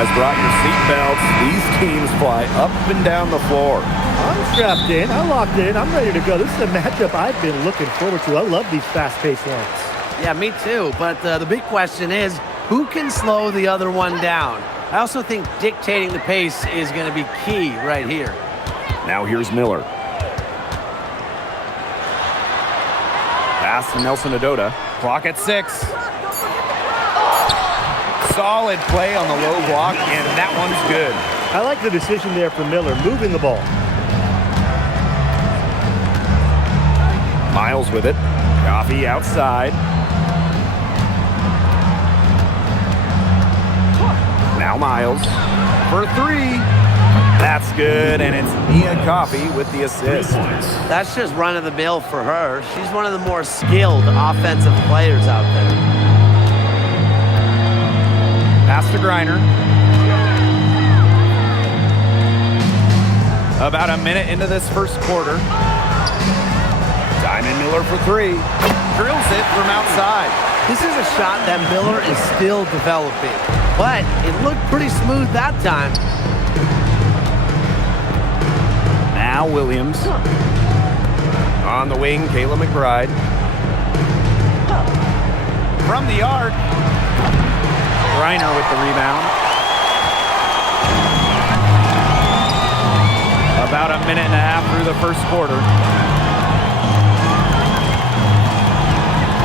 guys brought your seatbelts. These teams fly up and down the floor. I'm strapped in. I'm locked in. I'm ready to go. This is a matchup I've been looking forward to. I love these fast-paced ones. Yeah, me too. But the big question is, who can slow the other one down? I also think dictating the pace is going to be key right here. Now here's Miller. Pass to Nelson Adota. Clock at 6. Solid play on the low block, and that one's good. I like the decision there for Miller, moving the ball. Miles with it. Coffee outside. Now Miles for 3. That's good, and it's Nia Coffee with the assist. That's just run-of-the-mill for her. She's one of the more skilled offensive players out there. Pass to Griner. About a minute into this first quarter. Diamond Miller for 3. Drills it from outside. This is a shot that Miller is still developing, but it looked pretty smooth that time. Now Williams. On the wing, Kayla McBride. From the arc. Griner with the rebound. About a minute and a half through the first quarter.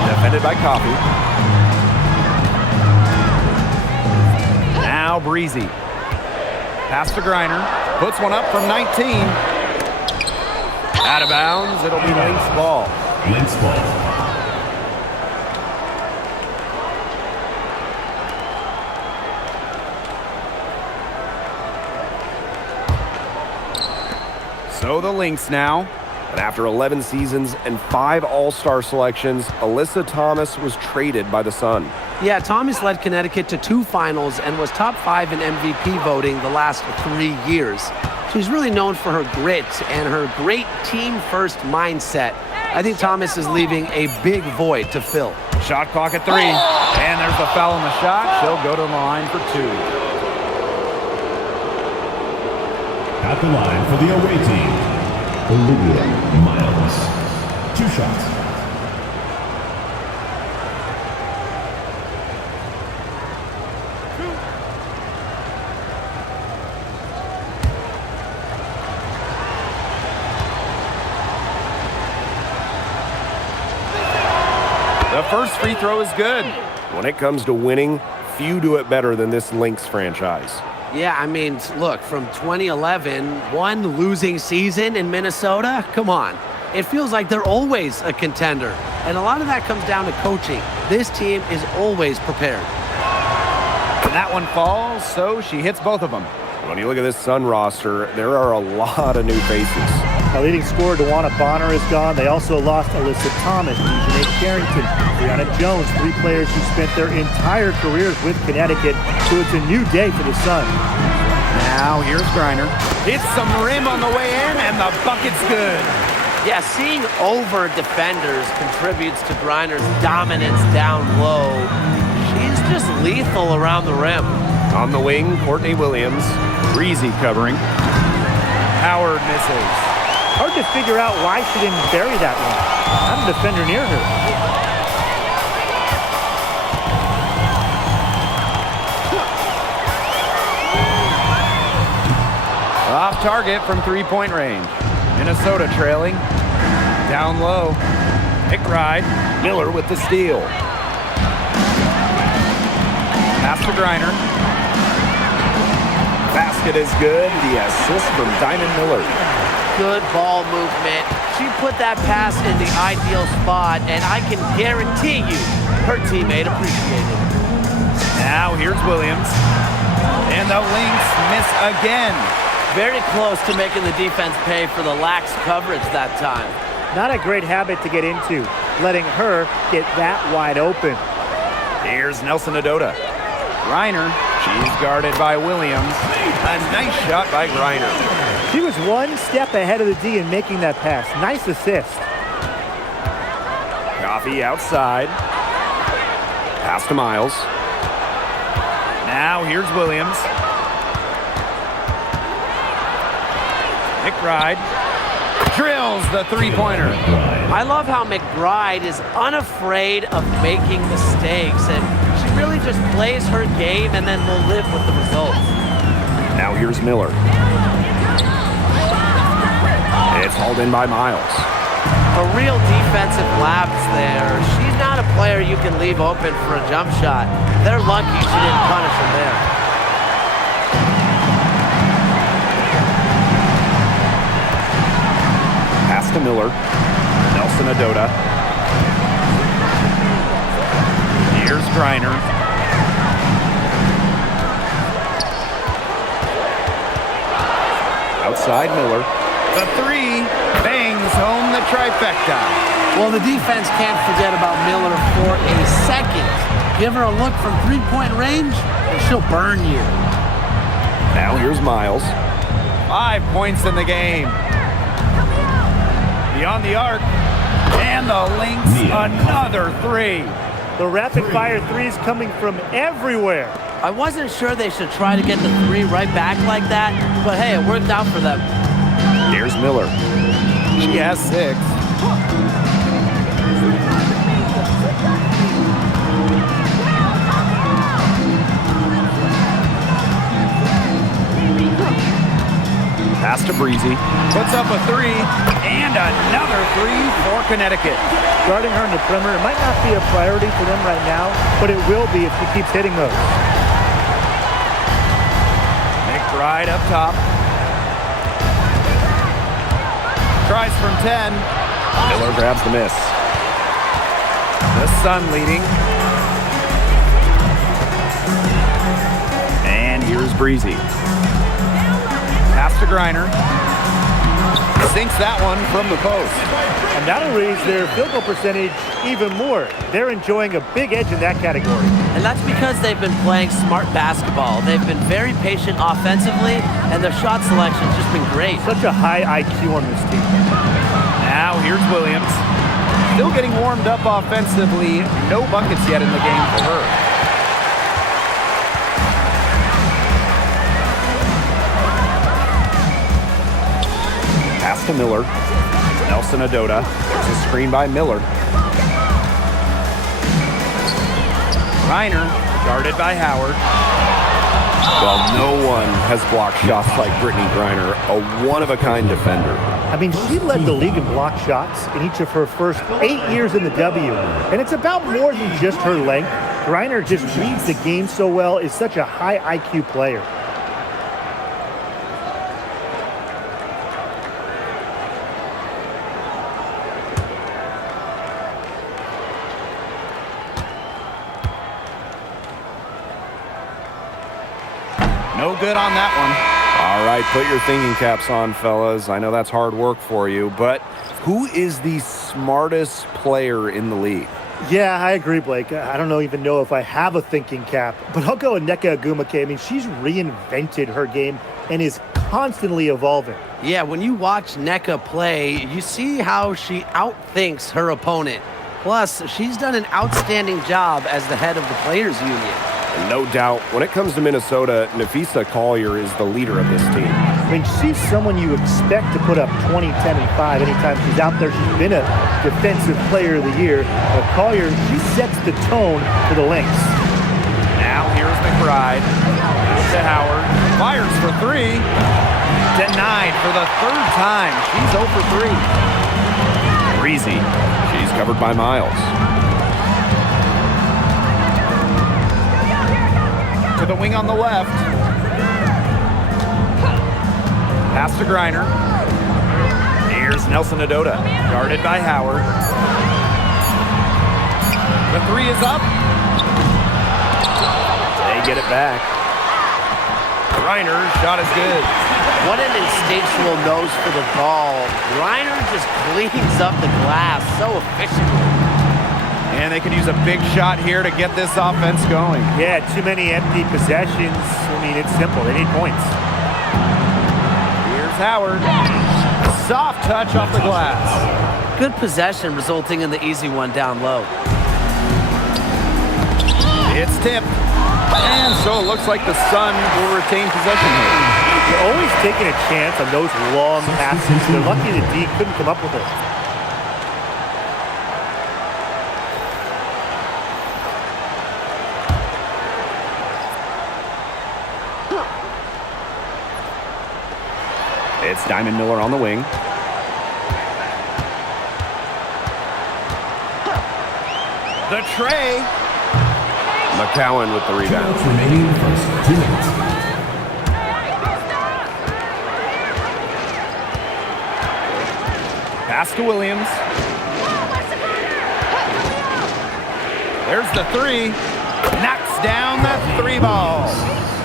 Defended by Coffee. Now Breezy. Pass to Griner. Puts one up from 19. Out of bounds. It'll be Lynx ball. Lynx ball. So the Lynx now. But after 11 seasons and 5 All-Star selections, Alyssa Thomas was traded by the Sun. Yeah, Thomas led Connecticut to 2 finals and was top 5 in MVP voting the last 3 years. She's really known for her grit and her great team-first mindset. I think Thomas is leaving a big void to fill. Shot clock at 3. And there's the foul on the shot. She'll go to the line for 2. At the line for the away team, Olivia Miles. 2 shots. The first free throw is good. When it comes to winning, few do it better than this Lynx franchise. Yeah, I mean, look, from 2011, one losing season in Minnesota, come on. It feels like they're always a contender. And a lot of that comes down to coaching. This team is always prepared. And that one falls, so she hits both of them. When you look at this Sun roster, there are a lot of new faces. Our leading scorer, DeWanna Bonner, is gone. They also lost Alyssa Thomas, Janae Carrington, Brianna Jones, 3 players who spent their entire careers with Connecticut. So it's a new day for the Sun. Now here's Griner. Hits some rim on the way in, and the bucket's good. Yeah, seeing over defenders contributes to Griner's dominance down low. She's just lethal around the rim. On the wing, Courtney Williams. Breezy covering. Howard misses. Hard to figure out why she didn't bury that one. Not a defender near her. Off target from 3-point range. Minnesota trailing. Down low. McBride. Miller with the steal. Pass to Griner. Basket is good. The assist from Diamond Miller. Good ball movement. She put that pass in the ideal spot, and I can guarantee you her teammate appreciated it. Now here's Williams. And the Lynx miss again. Very close to making the defense pay for the lax coverage that time. Not a great habit to get into, letting her get that wide open. Here's Nelson Adota. Griner, she's guarded by Williams. A nice shot by Griner. She was one step ahead of the D in making that pass. Nice assist. Coffee outside. Pass to Miles. Now here's Williams. McBride drills the three-pointer. I love how McBride is unafraid of making mistakes, and she really just plays her game and then will live with the results. Now here's Miller. It's hauled in by Miles. A real defensive lapse there. She's not a player you can leave open for a jump shot. They're lucky she didn't punish her there. Pass to Miller. Nelson Adota. Here's Griner. Outside Miller. The three bangs home the trifecta. Well, the defense can't forget about Miller for a second. Give her a look from three-point range, and she'll burn you. Now here's Miles. 5 points in the game. Beyond the arc. And the Lynx, another three. The rapid-fire threes coming from everywhere. I wasn't sure they should try to get the three right back like that, but hey, it worked out for them. Here's Miller. She has 6. Pass to Breezy. Puts up a 3. And another 3 for Connecticut. Guarding her in the perimeter might not be a priority for them right now, but it will be if she keeps hitting those. McBride up top. Tries from 10. Miller grabs the miss. The Sun leading. And here's Breezy. Pass to Griner. Sinks that one from the post. And that'll raise their field goal percentage even more. They're enjoying a big edge in that category. And that's because they've been playing smart basketball. They've been very patient offensively, and their shot selection's just been great. Such a high IQ on this team. Now here's Williams. Still getting warmed up offensively. No buckets yet in the game for her. Pass to Miller. Nelson Adota. There's a screen by Miller. Reiner, guarded by Howard. Well, no one has blocked shots like Brittany Griner, a one-of-a-kind defender. I mean, she led the league in block shots in each of her first 8 years in the W. And it's about more than just her length. Griner just reads the game so well, is such a high IQ player. No good on that one. All right, put your thinking caps on, fellas. I know that's hard work for you, but who is the smartest player in the league? Yeah, I agree, Blake. I don't even know if I have a thinking cap, but I'll go with Nneka Ogwumike. I mean, she's reinvented her game and is constantly evolving. Yeah, when you watch Nneka play, you see how she outthinks her opponent. Plus, she's done an outstanding job as the head of the Players Union. And no doubt, when it comes to Minnesota, Nafisa Collier is the leader of this team. I mean, she's someone you expect to put up 20, 10, and 5 anytime she's out there. She's been a defensive player of the year. But Collier, she sets the tone for the Lynx. Now here's McBride. To Howard. Fires for 3. Denied for the 3rd time. She's 0 for 3. Breezy. She's covered by Miles. To the wing on the left. Pass to Griner. Here's Nelson Adota. Guarded by Howard. The 3 is up. They get it back. Griner's shot is good. What an instinctual nose for the ball. Griner just cleans up the glass so efficiently. And they could use a big shot here to get this offense going. Yeah, too many empty possessions. I mean, it's simple. They need points. Here's Howard. Soft touch off the glass. Good possession resulting in the easy one down low. It's tipped. And so it looks like the Sun will retain possession here. You're always taking a chance on those long passes. They're lucky the D couldn't come up with it. It's Diamond Miller on the wing. The tray. McCowan with the rebound. Minutes remaining in the first. 2 minutes. Pass to Williams. There's the three. Knocks down the three ball.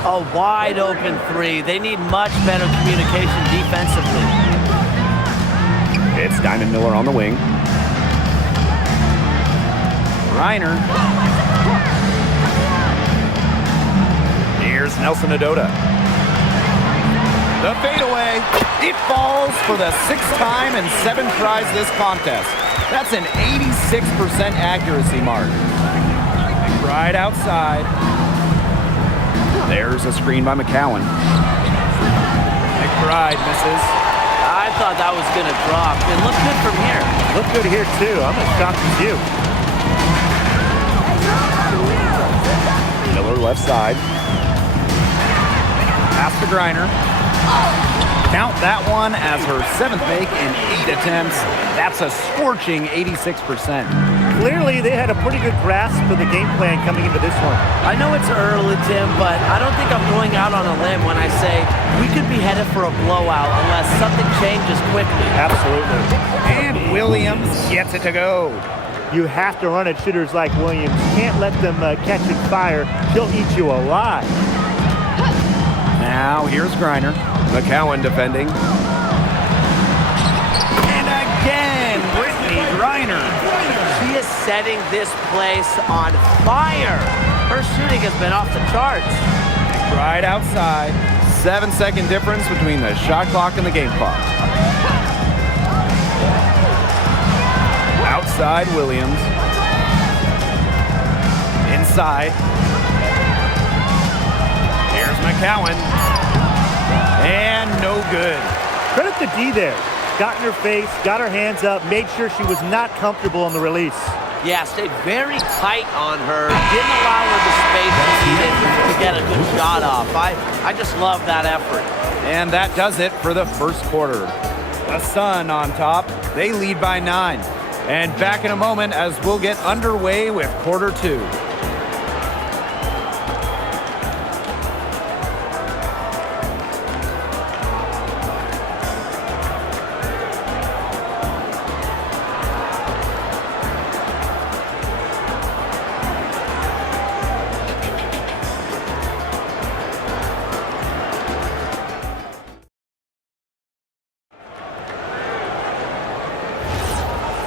A wide open three. They need much better communication defensively. It's Diamond Miller on the wing. Reiner. Here's Nelson Adota. The fadeaway. It falls for the 6th time in 7 tries this contest. That's an 86% accuracy mark. Right outside. There's a screen by McCowan. McBride misses. I thought that was going to drop. It looked good from here. Looked good here, too. I'm as shocked as you. Miller left side. Pass to Griner. Count that one as her 7th make in 8 attempts. That's a scorching 86%. Clearly, they had a pretty good grasp of the game plan coming into this one. I know it's early, Tim, but I don't think I'm going out on a limb when I say we could be headed for a blowout unless something changes quickly. Absolutely. And Williams gets it to go. You have to run at shooters like Williams. You can't let them catch and fire. They'll eat you alive. Now, here's Griner. McCowan defending. And again, Brittany Griner. She is setting this place on fire. Her shooting has been off the charts. Right outside. 7-second difference between the shot clock and the game clock. Outside, Williams. Inside. Here's McCowan. And no good. Credit the D there. Got in her face, got her hands up, made sure she was not comfortable on the release. Yeah, stayed very tight on her. Didn't allow her the space she needed to get a good shot off. I just love that effort. And that does it for the first quarter. The Sun on top. They lead by 9. And back in a moment as we'll get underway with quarter 2.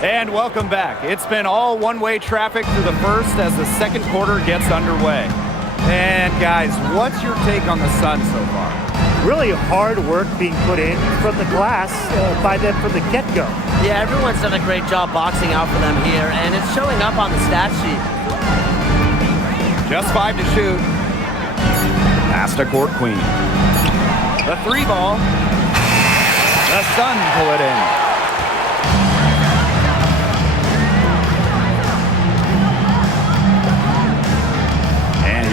And welcome back. It's been all one-way traffic through the first as the second quarter gets underway. And guys, what's your take on the Sun so far? Really hard work being put in from the glass by them from the get-go. Yeah, everyone's done a great job boxing out for them here, and it's showing up on the stat sheet. Just 5 to shoot. Pass to Court Queen. The 3 ball. The Sun pull it in.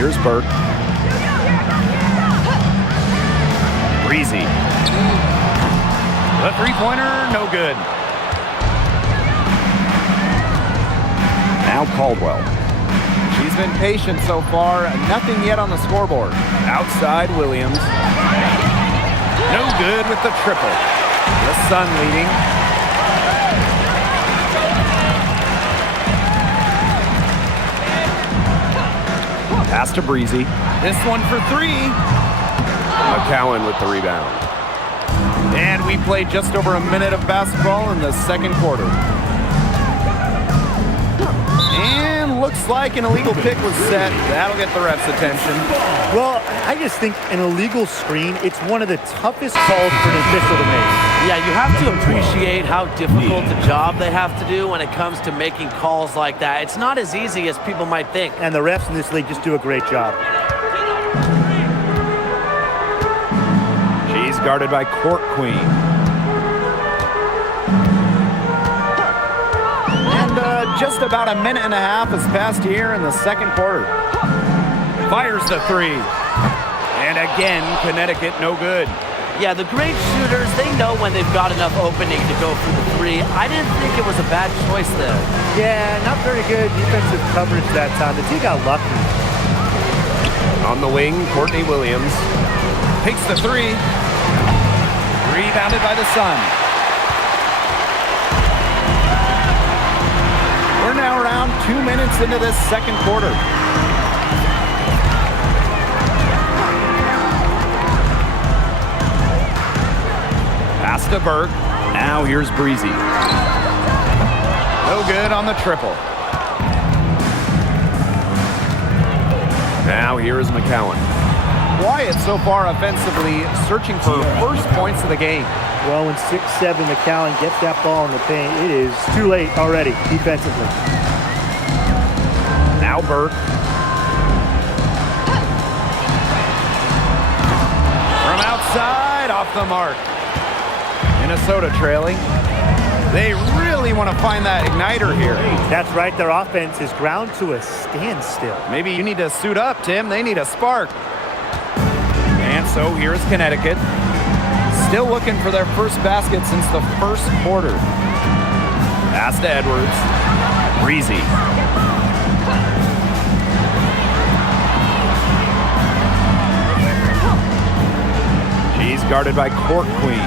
Here's Burke. Breezy. The 3-pointer, no good. Now Caldwell. She's been patient so far. Nothing yet on the scoreboard. Outside Williams. No good with the triple. The Sun leading. Pass to Breezy. This one for 3. McCowan with the rebound. And we played just over a minute of basketball in the second quarter. And looks like an illegal pick was set. That'll get the ref's attention. Well, I just think an illegal screen, it's one of the toughest calls for an official to make. Yeah, you have to appreciate how difficult the job they have to do when it comes to making calls like that. It's not as easy as people might think. And the refs in this league just do a great job. She guarded by Court Queen. And just about a minute and a half has passed here in the second quarter. Fires the three. And again, Connecticut no good. Yeah, the great shooters, they know when they've got enough opening to go for the three. I didn't think it was a bad choice there. Yeah, not very good defensive coverage that time. The team got lucky. On the wing, Courtney Williams. Takes the three. Rebounded by the Sun. We're now around 2 minutes into this second quarter. Pass to Burke. Now here's Breezy. No good on the triple. Now here is McCowan. Wyatt so far offensively searching for first points of the game. Well, when 6'7" McCowan gets that ball in the paint, it is too late already defensively. Now Burke. From outside, off the mark. Minnesota trailing. They really want to find that igniter here. That's right. Their offense is ground to a standstill. Maybe you need to suit up, Tim. They need a spark. And so here's Connecticut. Still looking for their first basket since the first quarter. Pass to Edwards. Breezy. She's guarded by Court Queen.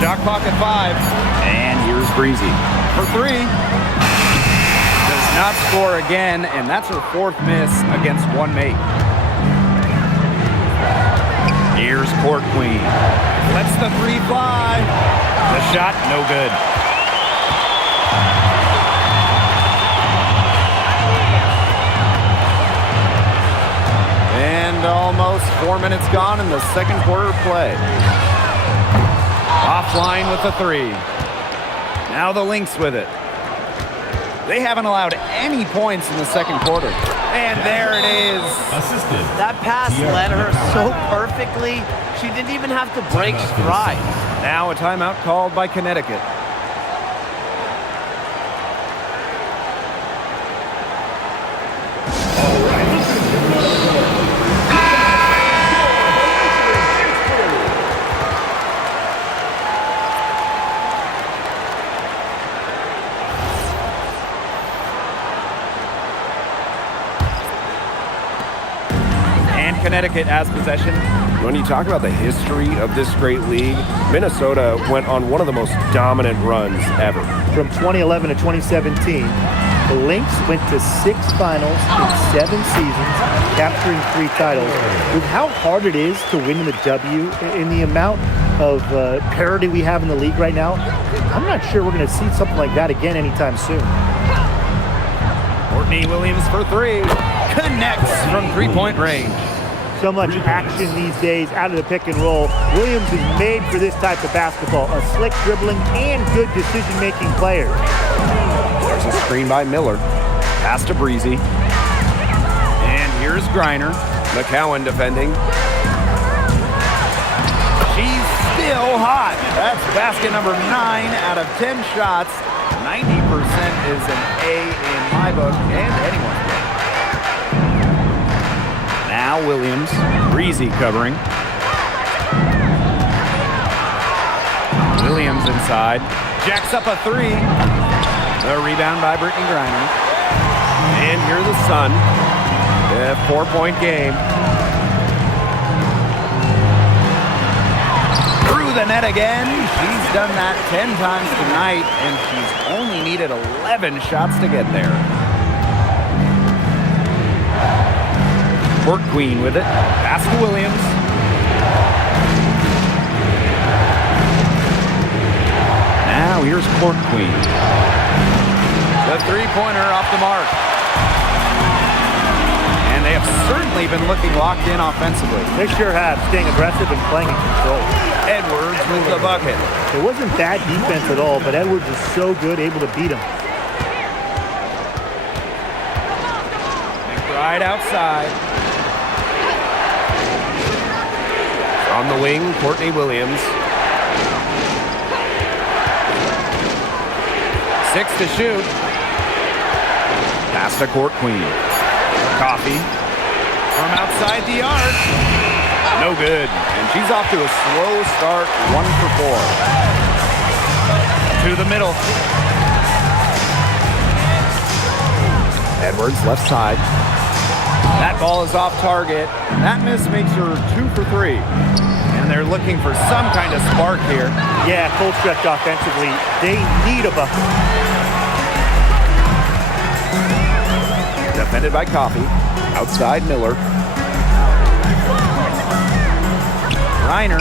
Shot clock at 5. And here's Breezy for 3. Does not score again, and that's her fourth miss against one mate. Here's Court Queen. Lets the 3 fly. The shot, no good. And almost 4 minutes gone in the second quarter of play. Offline with the 3. Now the Lynx with it. They haven't allowed any points in the second quarter. And there it is. Assisted. That pass led her so perfectly, she didn't even have to break stride. Now a timeout called by Connecticut. Connecticut has possession. When you talk about the history of this great league, Minnesota went on one of the most dominant runs ever. From 2011 to 2017, the Lynx went to 6 finals in 7 seasons, capturing 3 titles. With how hard it is to win in the W, in the amount of parity we have in the league right now, I'm not sure we're going to see something like that again anytime soon. Courtney Williams for 3. Connects from 3-point range. So much action these days out of the pick and roll. Williams is made for this type of basketball. A slick dribbling and good decision-making player. There's a screen by Miller. Pass to Breezy. And here's Griner. McCowan defending. She's still hot. That's basket number 9 out of 10 shots. 90% is an A in my book and anyone's book. Now Williams, Breezy covering. Williams inside, jacks up a 3. The rebound by Brittany Griner. And here's the Sun. A 4-point game. Through the net again. She's done that 10 times tonight, and she's only needed 11 shots to get there. Court Queen with it. Pass to Williams. Now here's Court Queen. The 3-pointer off the mark. And they have certainly been looking locked in offensively. They sure have, staying aggressive and playing in control. Edwards with the bucket. It wasn't bad defense at all, but Edwards is so good, able to beat him. McBride outside. On the wing, Courtney Williams. 6 to shoot. Pass to Court Queen. Coffee from outside the arc. No good. And she's off to a slow start, 1 for 4. To the middle. Edwards, left side. That ball is off target. That miss makes her 2 for 3. And they're looking for some kind of spark here. Yeah, full stretch offensively. They need a bucket. Defended by Coffee. Outside Miller. Reiner.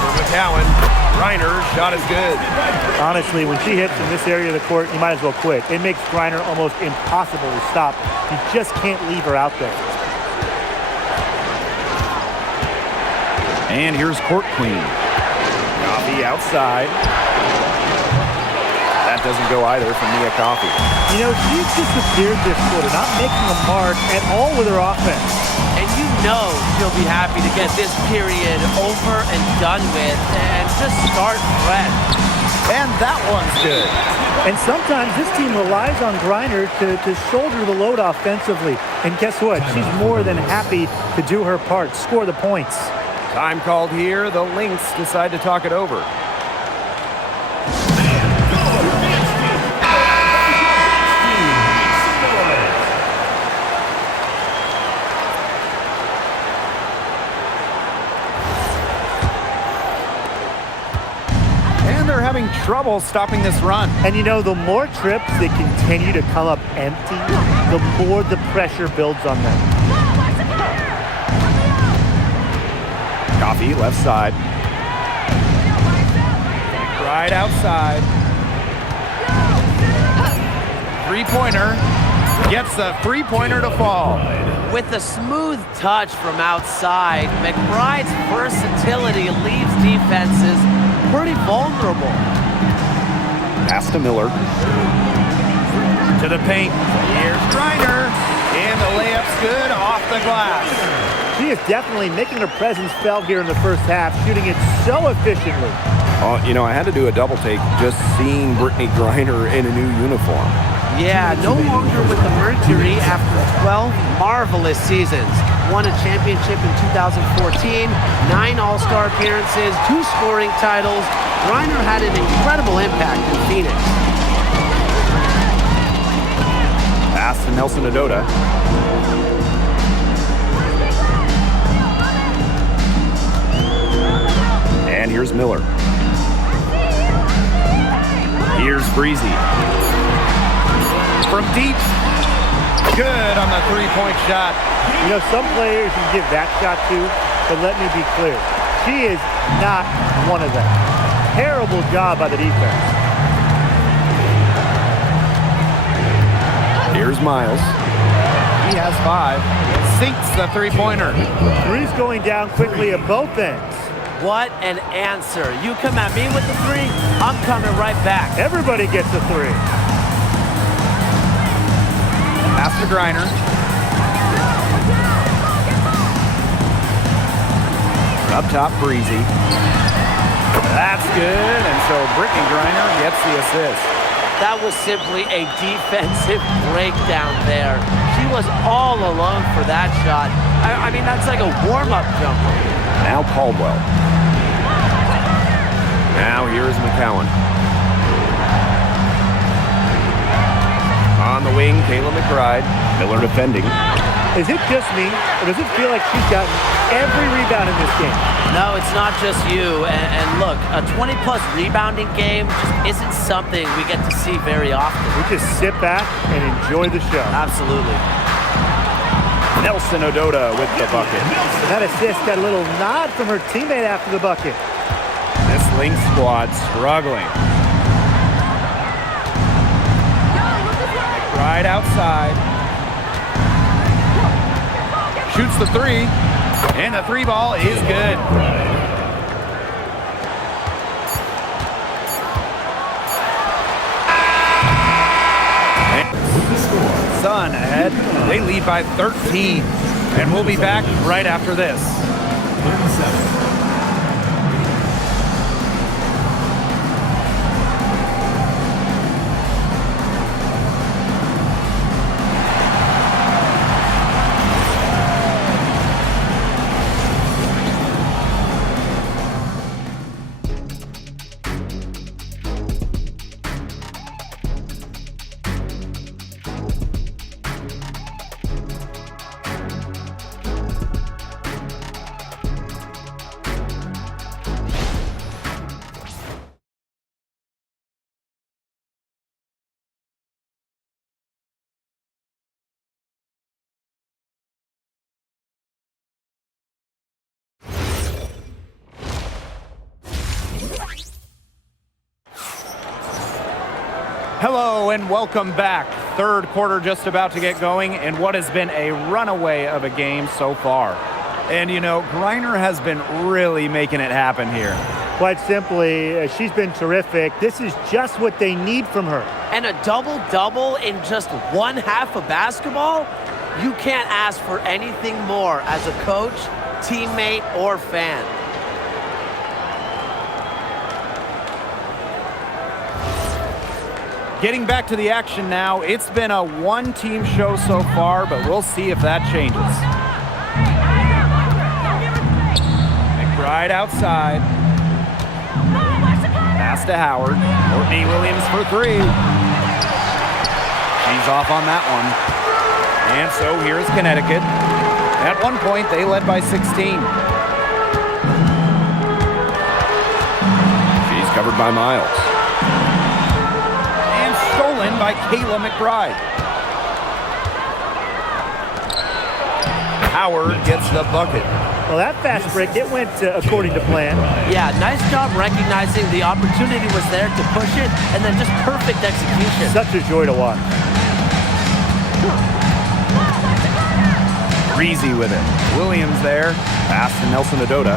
For McCowan. Reiner's shot is good. Honestly, when she hits in this area of the court, you might as well quit. It makes Reiner almost impossible to stop. You just can't leave her out there. And here's Court Queen. Coffee outside. That doesn't go either from Mia Coffee. You know, she's disappeared this quarter, not making a mark at all with her offense. And you know she'll be happy to get this period over and done with and just start fresh. And that one's good. And sometimes this team relies on Griner to shoulder the load offensively. And guess what? She's more than happy to do her part, score the points. Time called here. The Lynx decide to talk it over. Having trouble stopping this run. And you know, the more trips they continue to come up empty, the more the pressure builds on them. Coffee, left side. Right outside. Three-pointer. Gets the three-pointer to fall. With a smooth touch from outside, McBride's versatility leaves defenses pretty vulnerable. Pass to Miller. To the paint. Here's Reiner. And the layup's good off the glass. She is definitely making her presence felt here in the first half, shooting it so efficiently. You know, I had to do a double take just seeing Brittany Griner in a new uniform. Yeah, no longer with the Mercury after 12 marvelous seasons. Won a championship in 2014, 9 All-Star appearances, 2 scoring titles. Reiner had an incredible impact in Phoenix. Pass to Nelson Adota. And here's Miller. Here's Breezy. From deep. Good on the three-point shot. You know, some players you give that shot to, but let me be clear. She is not one of them. Terrible job by the defense. Here's Miles. He has 5. Sinks the three-pointer. Three's going down quickly at both ends. What an answer. You come at me with the 3, I'm coming right back. Everybody gets a 3. Pass to Griner. Up top, Breezy. That's good, and so Brittany Griner gets the assist. That was simply a defensive breakdown there. She was all alone for that shot. I mean, that's like a warm-up jumper. Now Caldwell. Now here's McCowan. On the wing, Kayla McBride. Miller defending. Is it just me, or does it feel like she's gotten every rebound in this game? No, it's not just you. And look, a 20-plus rebounding game just isn't something we get to see very often. We just sit back and enjoy the show. Absolutely. Nelson Adota with the bucket. That assist got a little nod from her teammate after the bucket. This Lynx squad struggling. Right outside. Shoots the 3. And the 3 ball is good. Sun ahead. They lead by 13. And we'll be back right after this. 37. Hello and welcome back. Third quarter just about to get going in what has been a runaway of a game so far. And you know, Griner has been really making it happen here. Quite simply, she's been terrific. This is just what they need from her. And a double-double in just one half of basketball? You can't ask for anything more as a coach, teammate, or fan. Getting back to the action now. It's been a one-team show so far, but we'll see if that changes. McBride outside. Pass to Howard. Courtney Williams for three. She's off on that one. And so here's Connecticut. At one point, they led by 16. She's covered by Miles. Stolen by Kayla McBride. Howard gets the bucket. Well, that fast break, it went according to plan. Yeah, nice job recognizing the opportunity was there to push it, and then just perfect execution. Such a joy to watch. Breezy with it. Williams there. Pass to Nelson Adota.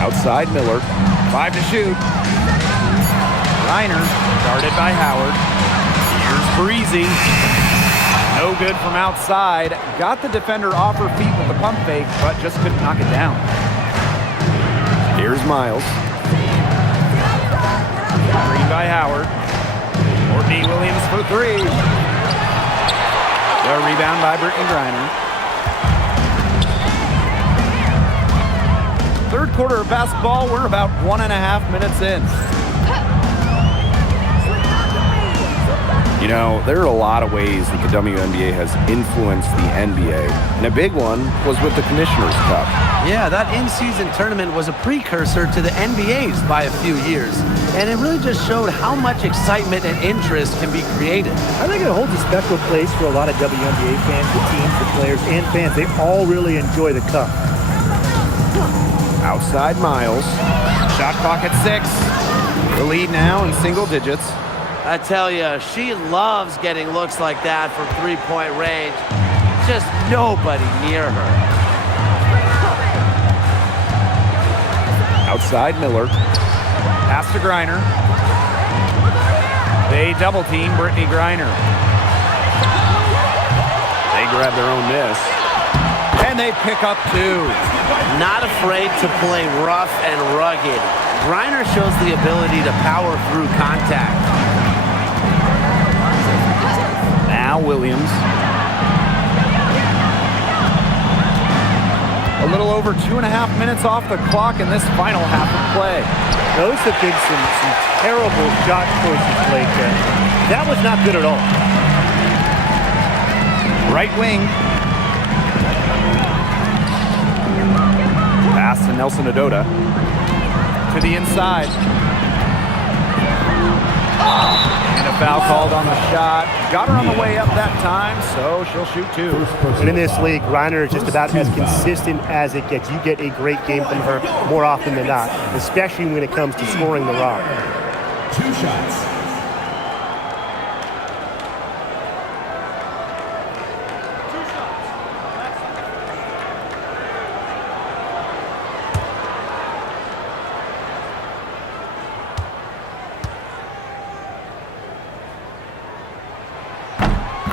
Outside Miller. 5 to shoot. Griner guarded by Howard. Here's Breezy. No good from outside. Got the defender off her feet with the pump fake, but just couldn't knock it down. Here's Miles. Screen by Howard. Courtney Williams for three. The rebound by Brittany Griner. Third quarter of basketball, we're about 1.5 minutes in. You know, there are a lot of ways that the WNBA has influenced the NBA, and a big one was with the Commissioner's Cup. Yeah, that in-season tournament was a precursor to the NBA's by a few years, and it really just showed how much excitement and interest can be created. I think it holds a special place for a lot of WNBA fans, the teams, the players, and fans. They all really enjoy the cup. Outside Miles. Shot clock at 6. The lead now in single digits. I tell you, she loves getting looks like that from three-point range. Just nobody near her. Outside Miller. Pass to Griner. They double team Brittany Griner. They grab their own miss. And they pick up 2. Not afraid to play rough and rugged. Griner shows the ability to power through contact. Now Williams. A little over 2.5 minutes off the clock in this final half of play. Those have been some terrible shot choices played there. That was not good at all. Right wing. Pass to Nelson Adota. To the inside. And a foul called on the shot. Got her on the way up that time, so she'll shoot 2. And in this league, Griner is just about as consistent as it gets. You get a great game from her more often than not, especially when it comes to scoring the rock. 2 shots.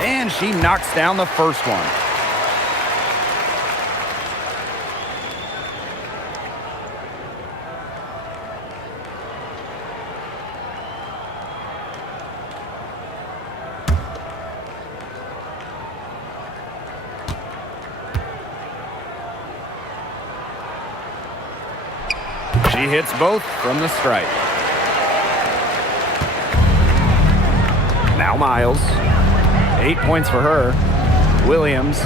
And she knocks down the first one. She hits both from the stripe. Now Miles. 8 points for her. Williams.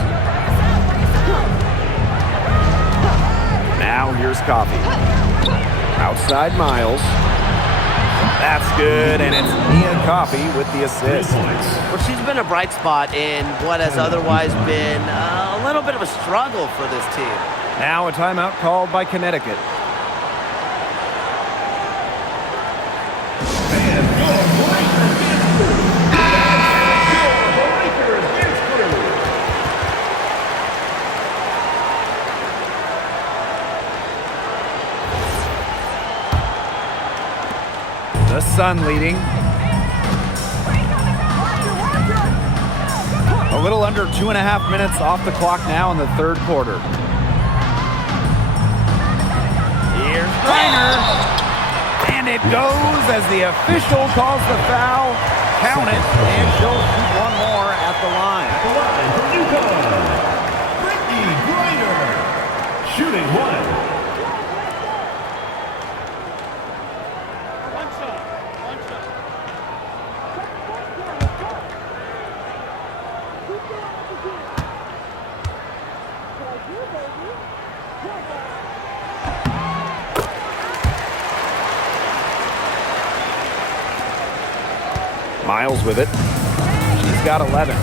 Now here's Coffee. Outside Miles. That's good, and it's Mia Coffee with the 3 assist. points. Well, she's been a bright spot in what has otherwise been a little bit of a struggle for this team. Now a timeout called by Connecticut. And your Breakers dance crew. The Sun leading. A little under 2.5 minutes off the clock now in the third quarter. Here's Griner. And it goes as the official calls the foul. Count it, and she'll shoot one more at the line. Brittany Griner, shooting 1. Miles with it. She's got 11.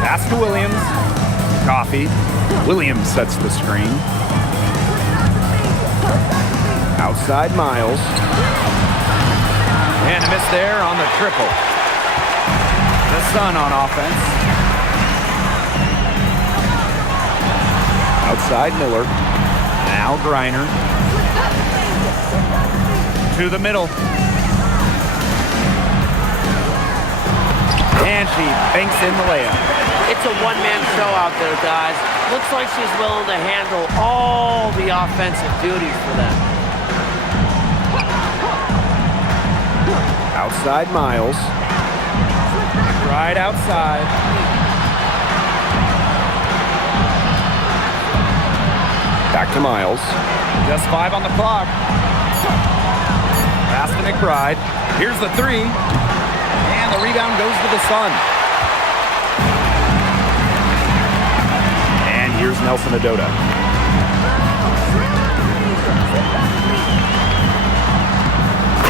Pass to Williams. Coffee. Williams sets the screen. Outside Miles. And a miss there on the triple. The Sun on offense. Outside Miller. Now Griner. To the middle. And she banks in the layup. It's a one-man show out there, guys. Looks like she's willing to handle all the offensive duties for them. Outside Miles. Right outside. Back to Miles. Just 5 on the clock. Pass to McBride. Here's the 3. And the rebound goes to the Sun. And here's Nelson Adota.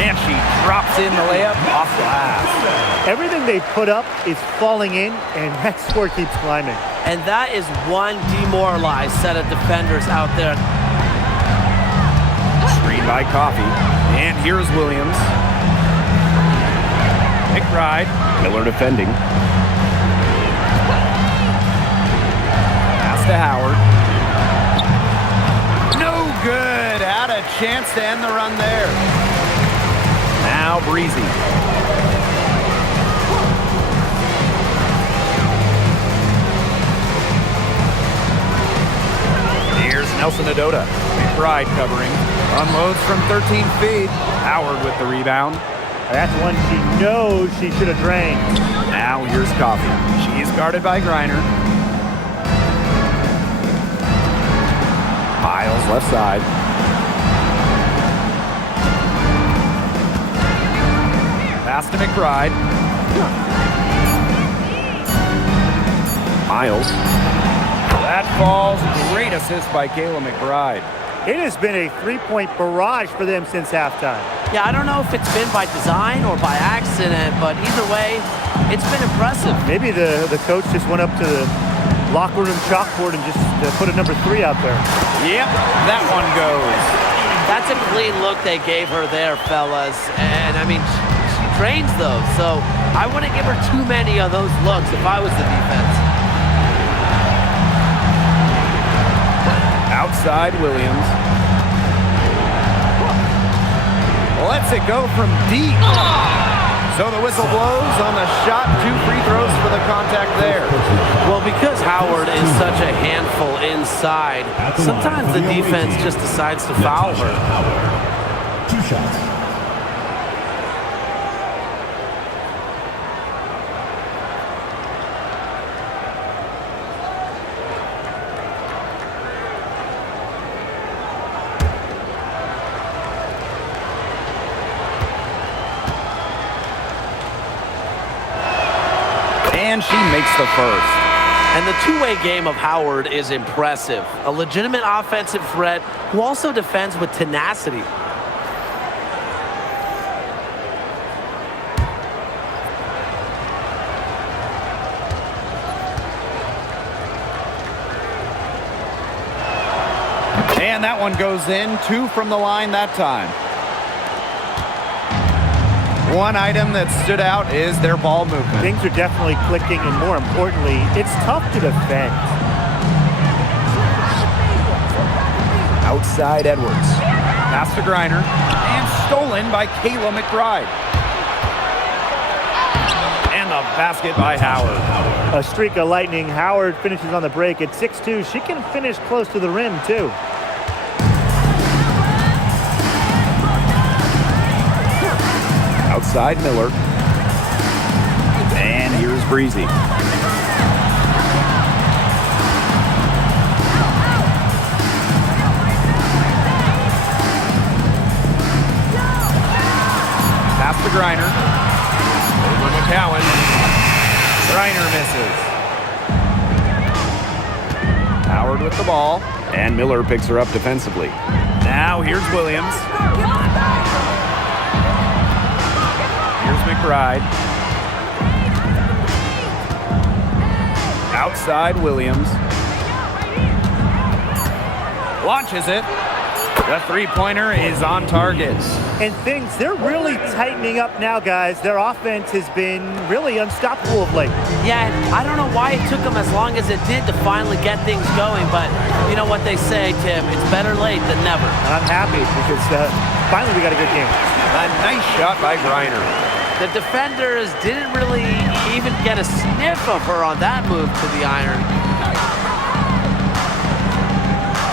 And she drops in the layup off glass. Everything they put up is falling in, and that score keeps climbing. And that is one demoralized set of defenders out there. Screen by Coffee. And here's Williams. McBride. Miller defending. Pass to Howard. No good. Had a chance to end the run there. Now Breezy. Here's Nelson Adota. McBride covering. Unloads from 13 feet. Howard with the rebound. That's one she knows she should have drained. Now here's Coffee. She's guarded by Griner. Miles left side. Pass to McBride. Miles. That falls. Great assist by Kayla McBride. It has been a three-point barrage for them since halftime. Yeah, I don't know if it's been by design or by accident, but either way, it's been impressive. Maybe the coach just went up to the locker room chalkboard and just put a number 3 out there. Yep, that one goes. That's a clean look they gave her there, fellas. And, I mean, she trains those, so I wouldn't give her too many of those looks if I was the defense. Outside Williams. Lets it go from deep. So the whistle blows on the shot. 2 free throws for the contact there. Well, because Howard is such a handful inside, sometimes the defense just decides to foul her. 2 shots. And she makes the first. And the two-way game of Howard is impressive. A legitimate offensive threat who also defends with tenacity. And that one goes in. 2 from the line that time. One item that stood out is their ball movement. Things are definitely clicking, and more importantly, it's tough to defend. Outside Edwards. Pass to Griner. And stolen by Kayla McBride. And the basket by Howard. A streak of lightning. Howard finishes on the break at 6'2". She can finish close to the rim, too. Outside Miller. And here's Breezy. Pass to Griner. Over McCowan. Griner misses. Howard with the ball. And Miller picks her up defensively. Now here's Williams. Here's McBride. Outside Williams. Launches it. The three-pointer is on target. And they're really tightening up now, guys. Their offense has been really unstoppable of late. Yeah, I don't know why it took them as long as it did to finally get things going, but you know what they say, Tim, it's better late than never. And I'm happy because finally we got a good game. A nice shot by Griner. The defenders didn't really even get a sniff of her on that move to the iron.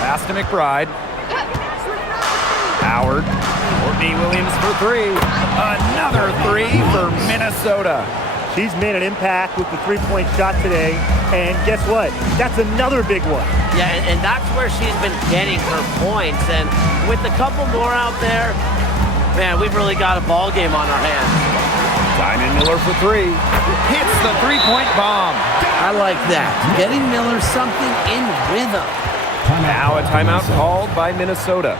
Pass to McBride. Howard. Courtney Williams for 3. Another 3 for Minnesota. She's made an impact with the three-point shot today. And guess what? That's another big one. Yeah, and that's where she's been getting her points. And with a couple more out there, man, we've really got a ball game on our hands. Diamond Miller for 3. Hits the three-point bomb. I like that. Getting Miller something in rhythm. Now a timeout called by Minnesota.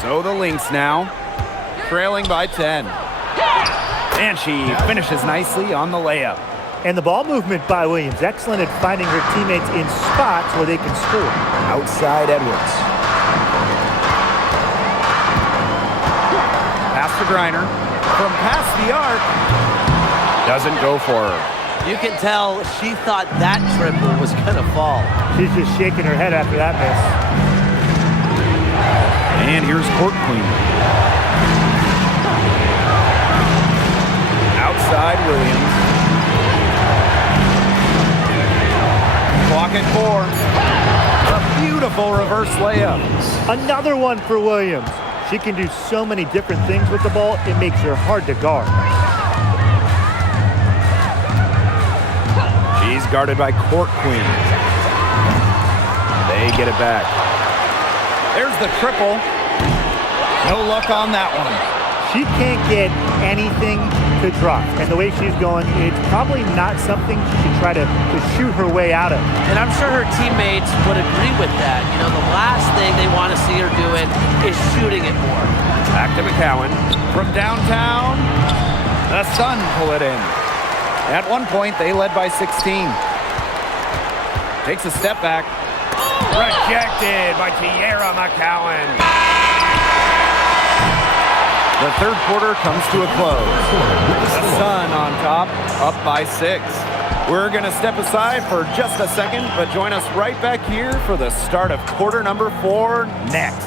So the Lynx now, trailing by 10. And she finishes nicely on the layup. And the ball movement by Williams. Excellent at finding her teammates in spots where they can score. Outside Edwards. Pass to Griner. From past the arc. Doesn't go for her. You can tell she thought that triple was going to fall. She's just shaking her head after that miss. And here's Court Queen. Outside Williams. Clock at 4. A beautiful reverse layup. Another one for Williams. She can do so many different things with the ball, it makes her hard to guard. She's guarded by Court Queen. They get it back. There's the triple. No luck on that one. She can't get anything to drop. And the way she's going, it's probably not something she should try to shoot her way out of. And I'm sure her teammates would agree with that. You know, the last thing they want to see her doing is shooting it more. Back to McCowan. From downtown, the Sun pull it in. At one point, they led by 16. Takes a step back. Rejected by Tierra McCowan. The third quarter comes to a close. The Sun on top, up by 6. We're going to step aside for just a second, but join us right back here for the start of quarter number 4 next.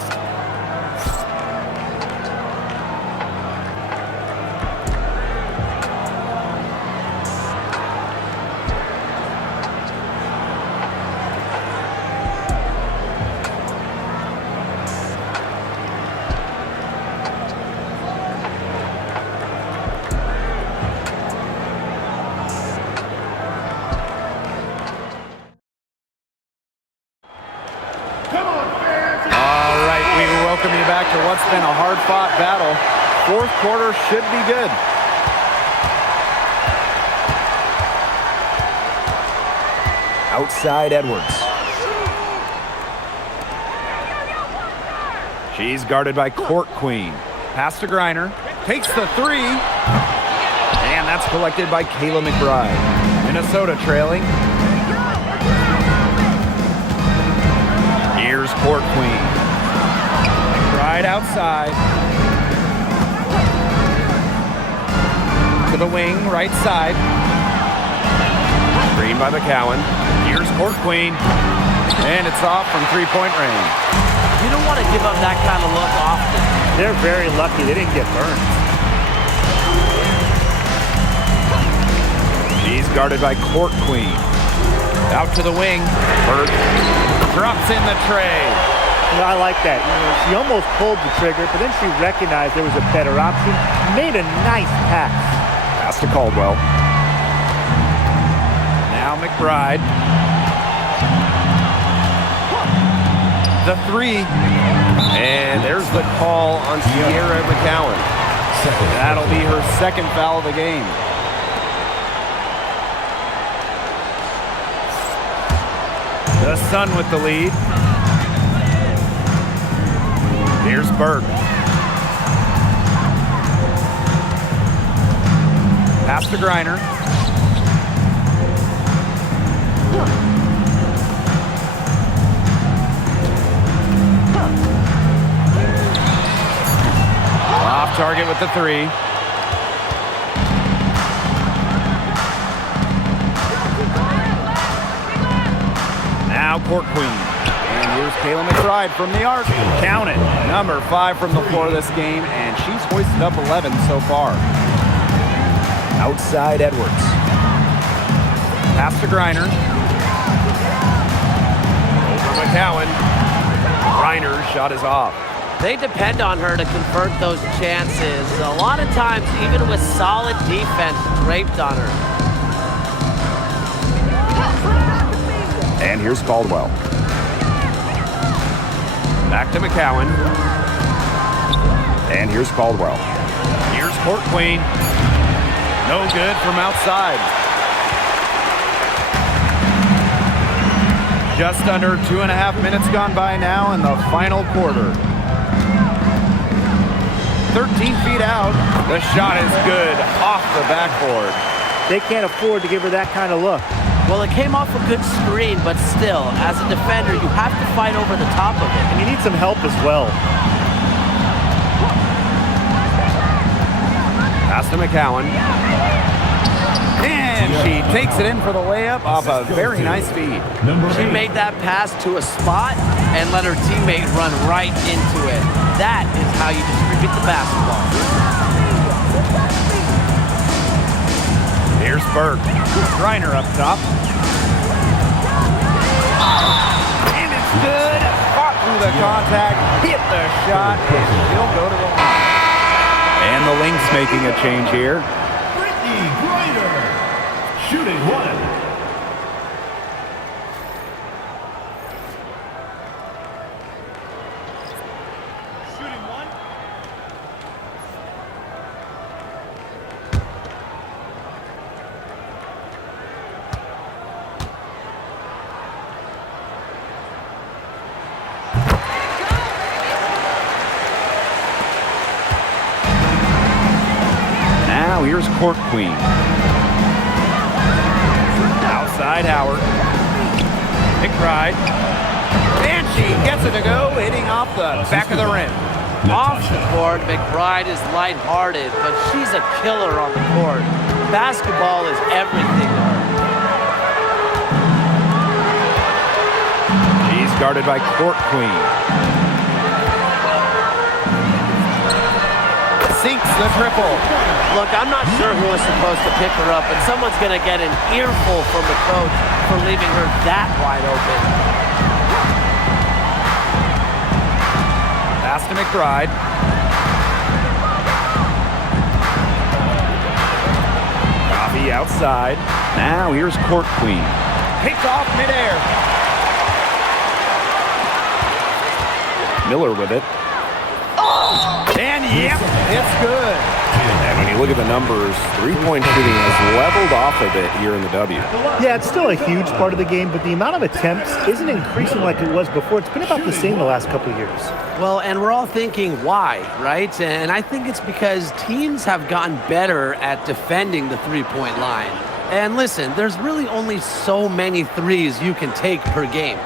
quarter should be good. Outside Edwards. She's guarded by Court Queen. Pass to Griner. Takes the three. And that's collected by Kayla McBride. Minnesota trailing. Here's Court Queen. McBride outside. To the wing, right side. Screen by McCowan. Here's Court Queen. And it's off from three-point range. You don't want to give up that kind of look often. They're very lucky they didn't get burned. She's guarded by Court Queen. Out to the wing. Bird drops in the tray. You know, I like that. You know, she almost pulled the trigger, but then she recognized there was a better option. Made a nice pass. Pass to Caldwell. Now McBride. The three. And there's the call on Sierra McCowan. That'll be her second foul of the game. The Sun with the lead. Here's Burke. Pass to Griner. Off target with the three. Now Court Queen. And here's Kayla McBride from the arc. Count it. Number 5 from the floor this game, and she's hoisted up 11 so far. Outside Edwards. Pass to Griner. Over McCowan. Griner's shot is off. They depend on her to convert those chances. A lot of times, even with solid defense draped on her. And here's Caldwell. Back to McCowan. And here's Caldwell. Here's Court Queen. No good from outside. Just under 2.5 minutes gone by now in the final quarter. 13 feet out. The shot is good off the backboard. They can't afford to give her that kind of look. Well, it came off a good screen, but still, as a defender, you have to fight over the top of it. And you need some help as well. Pass to McCowan. And she takes it in for the layup off a very nice feed. She made that pass to a spot and let her teammate run right into it. That is how you distribute the basketball. Here's Burke. Griner up top. And it's good. Fought through the contact. Hit the shot. And she'll go to the line. And the Lynx making a change here. Shooting one. Now here's Court Queen. Outside Howard. McBride. And she gets it to go, hitting off the back of the rim. Off the court, McBride is lighthearted, but she's a killer on the court. Basketball is everything to her. She's guarded by Court Queen. Sinks the triple. Look, I'm not sure who was supposed to pick her up, but someone's going to get an earful from the coach for leaving her that wide open. Pass to McBride. Coffee outside. Now here's Court Queen. Takes off midair. Miller with it. And Yep, it's good. And when you look at the numbers, three-point shooting has leveled off a bit here in the W. Yeah, it's still a huge part of the game, but the amount of attempts isn't increasing like it was before. It's been about the same the last couple of years. Well, and we're all thinking why, right? And I think it's because teams have gotten better at defending the three-point line. And listen, there's really only so many threes you can take per game.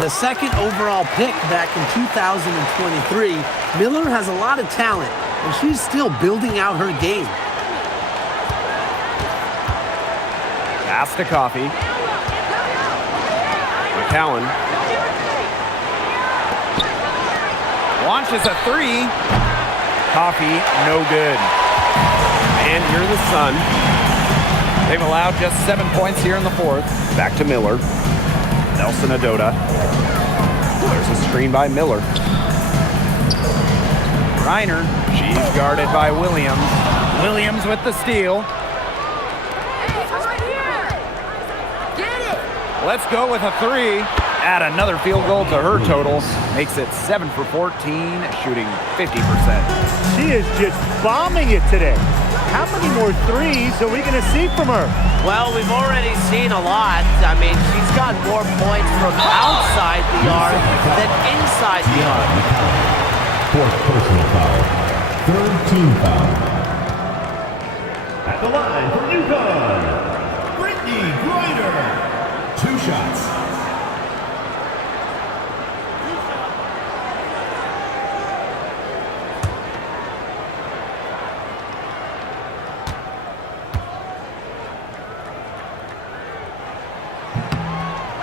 The second overall pick back in 2023, Miller has a lot of talent, and she's still building out her game. Pass to Coffee. McCowan Launches a three. Coffee, no good. and here the Sun. They've allowed just 7 points here in the fourth. Back to Miller. Nelson Adota. There's a screen by Miller. Reiner, she's guarded by Williams. Williams with the steal. Let's go with a three. Add another field goal to her total. Makes it 7 for 14, shooting 50%. She is just bombing it today. How many more threes are we going to see from her? Well, we've already seen a lot. I mean, she's got more points from outside the arc than inside the arc. Fourth personal foul. Third team foul. At the line for UConn, Brittany Griner. 2 shots.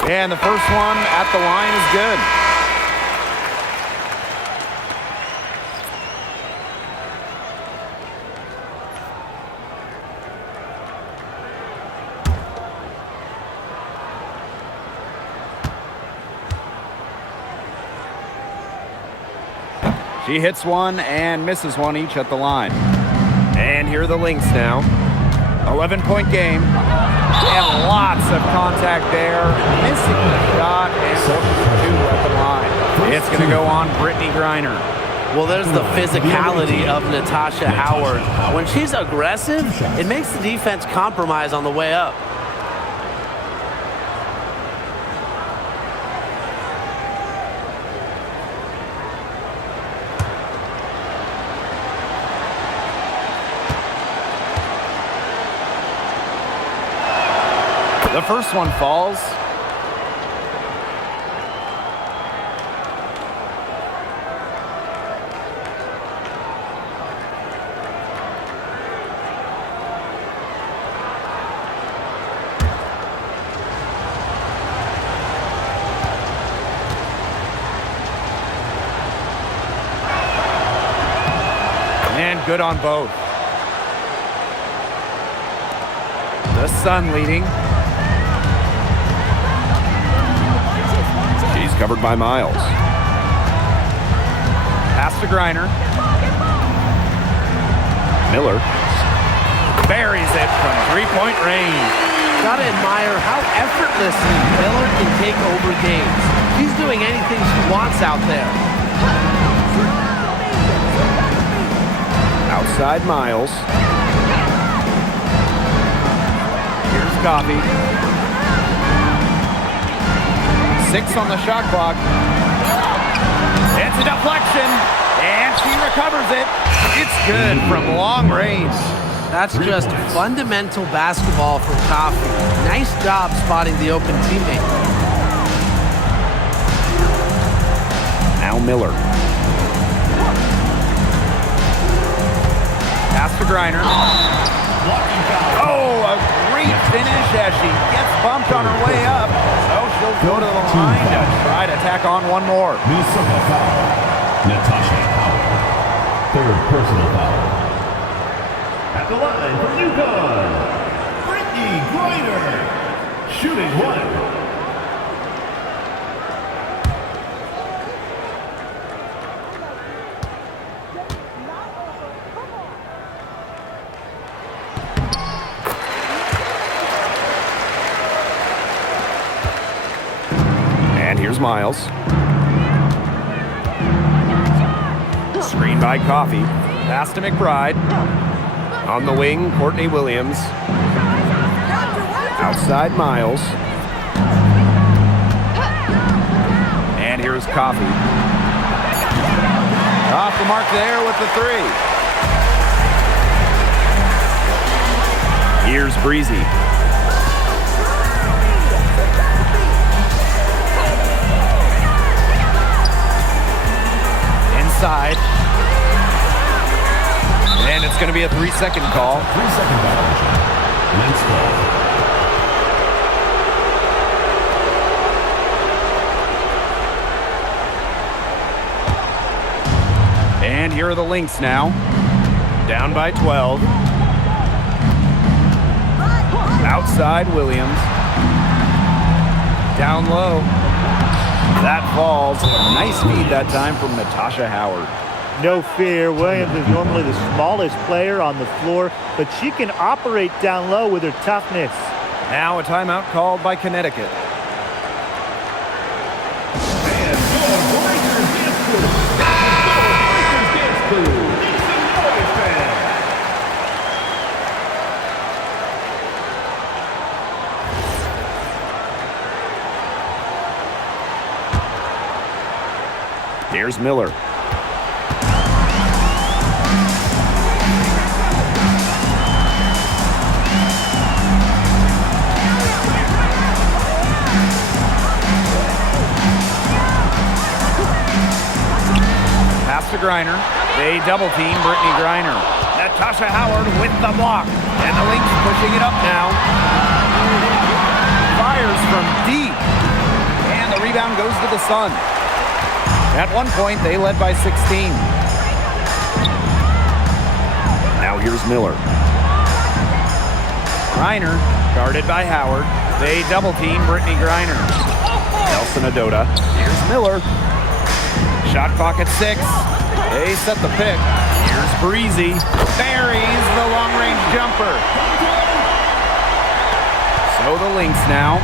And the first one at the line is good. She hits one and misses one each at the line. And here are the Lynx now. 11-point game. And lots of contact there. Missing the shot and 2 at the line. It's going to go on Brittany Griner. Well, there's the physicality of Natasha Howard. When she's aggressive, it makes the defense compromise on the way up. The first one falls. And good on both. The Sun leading. Covered by Miles. Pass to Griner. Miller. Buries it from 3-point range. Gotta admire how effortlessly Miller can take over games. She's doing anything she wants out there. Outside Miles. Here's Coffee. 6 on the shot clock. It's a deflection, and she recovers it. It's good from long range. That's just fundamental basketball from Coffee. Nice job spotting the open teammate. Now Miller. Pass to Griner. Oh, a great finish as she gets bumped on her way up. So she'll go to the line to try to tack on one more. Minnesota foul. Natasha Howard. Third personal foul. At the line for UConn, Brittany Griner. Shooting 1. Miles. Screen by Coffee. Pass to McBride. On the wing, Courtney Williams. Outside Miles. And here's Coffee. Off the mark there with the three. Here's Breezy. Inside. And it's going to be a 3-second call. 3-second violation. Lynx ball. And here are the Lynx now. Down by 12. Outside Williams. Down low. That falls. Nice feed that time from Natasha Howard. No fear. Williams is normally the smallest player on the floor, but she can operate down low with her toughness. Now a timeout called by Connecticut. And your Breakers dance crew. Breakers dance crew. Make some noise, fans. Here's Miller. Pass to Griner. They double team Brittany Griner. Natasha Howard with the block. And the Lynx pushing it up now. Fires from deep. And the rebound goes to the Sun. At one point, they led by 16. Now here's Miller. Griner guarded by Howard. They double team Brittany Griner. Nelson Adota. Here's Miller. Shot clock at 6. They set the pick. Here's Breezy. Buries the long-range jumper. So the Lynx now.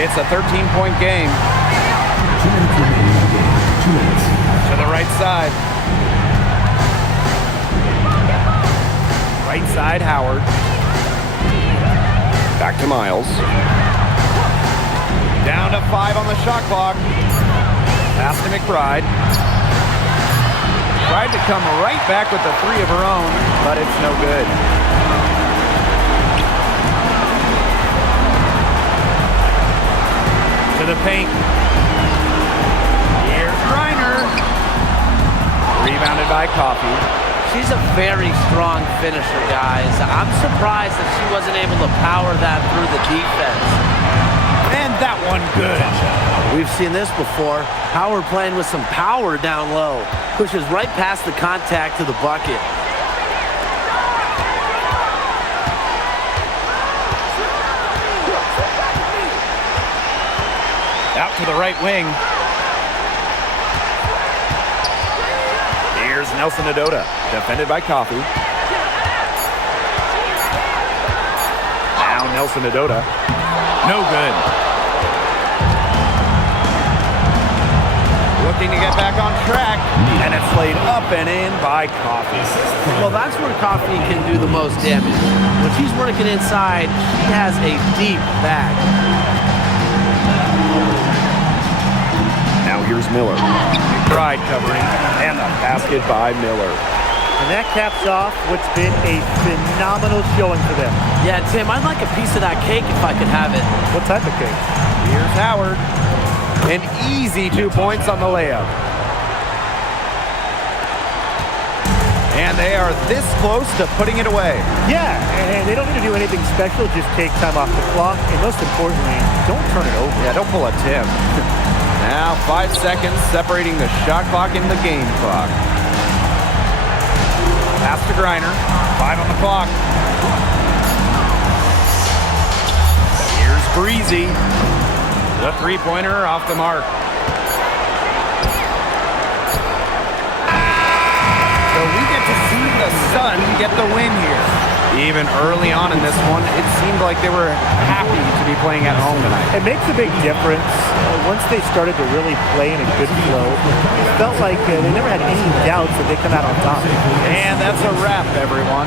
It's a 13-point game. 2 minutes remaining in the game. 2 minutes. To the right side. Right side, Howard. Back to Miles. Down to 5 on the shot clock. Pass to McBride. Tried to come right back with the 3 of her own, but it's no good. To the paint. Here's Griner. Rebounded by Coffee. She's a very strong finisher, guys. I'm surprised that she wasn't able to power that through the defense. And that one good. We've seen this before. Howard playing with some power down low. Pushes right past the contact to the bucket. Out to the right wing. Here's Nelson Adota, defended by Coffee. Now Nelson Adota. No good. Looking to get back on track, and it's laid up and in by Coffee. Well, that's where Coffee can do the most damage. When she's working inside, she has a deep bag. Now here's Miller. McBride covering, and the basket by Miller. And that caps off what's been a phenomenal showing for them. Yeah, Tim, I'd like a piece of that cake if I could have it. What type of cake? Here's Howard. An easy 2 points on the layup. And they are this close to putting it away. Yeah, and they don't need to do anything special. Just take time off the clock. And most importantly, don't turn it over. Yeah, don't pull a Tim. Now 5 seconds separating the shot clock and the game clock. Pass to Griner. 5 on the clock. Here's Breezy. The three-pointer off the mark. So we get to see the Sun get the win here. Even early on in this one, it seemed like they were happy to to be playing at home tonight. It makes a big difference. Once they started to really play in a good flow, it felt like they never had any doubts that they come out on top. And that's a wrap, everyone.